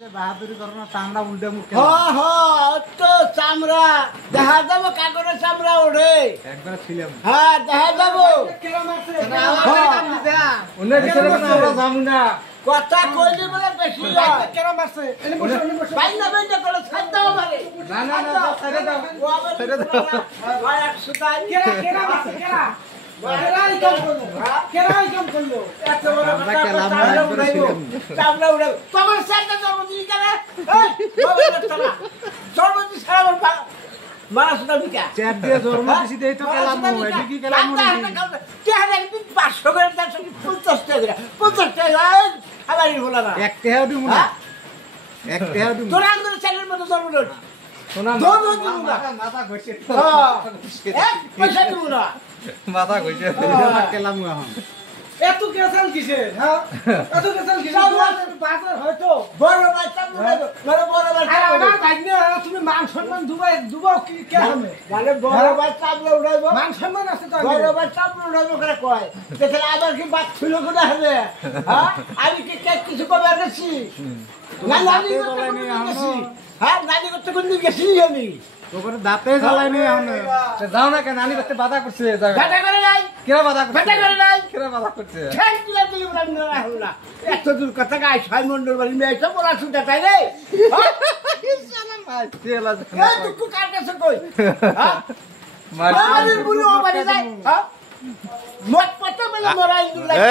বাহাদুরি করো না, চামড়া উল্টে মুখে তো চামড়া দেখা যাবো, কাগজের চামড়া ওঠে একবার ছিলাম। হ্যাঁ দেখা যাবো। কথা কইলে বলে বেশি বাইনা বাইনা করে ছাড় দাও আমারে। ছেড়ে দাও। চামড়া উড়ে তোমার সাথে জন্মদিন কেন জন্মদিন ছাড়া মারাসুটা বিকা চ্যাট দিয়ে জন্ম দিছি দেই তো কেলাম হয় কি কেলাম একদিন 500 করে 50 টাকা 50 টাকা খাবারই বলা না এক টাকাও দিমু না, এক টাকাও দিমু তোর আন্দোলন চ্যানেলের মতো জন্মদিন শোনা মাথা ঘষে এক পয়সা দিব না মাথা ঘষে কেলাম এখন এত কেসাল কিসে? হ্যাঁ এত কেসাল কিসে? বাজার হয়তো বড় ভাই চামড়া বড় ভাই আর আমার ভাই না, তুমি মান সম্মান দুবাও কি কে হবে? মানে বড় ভাই চামড়া উড়াইবো, মান সম্মান আছে তো বড় ভাই চামড়া উড়াইবো করে কয় দেখলে আবার কি বাদ ছিল কোথা হবে? হ্যাঁ আমি কি কিছু কবে গেছি না নানি করতে গেছি? হ্যাঁ নানি করতে কোন গেছি আমি তোর দাঁতে জ্বালাইনি এখন যাও না কেন নানি করতে বাধা করছে যাও ঘাটা করে নাই কেরা বাধা করছে ঘাটা করে নাই কেরা বাধা করছে খেল তুলে তুলে বললাম না হলো এত দূর কথা গায় ছয় মন্ডল বাড়ি মেয়ে তো বলা শুনতে তাই রে এই দুঃখ কার কাছে কই হ্যাঁ মারির বুড়ি ও বাড়ি যায় হ্যাঁ মত পড়তে বলে মরা ইন্দুর লাগে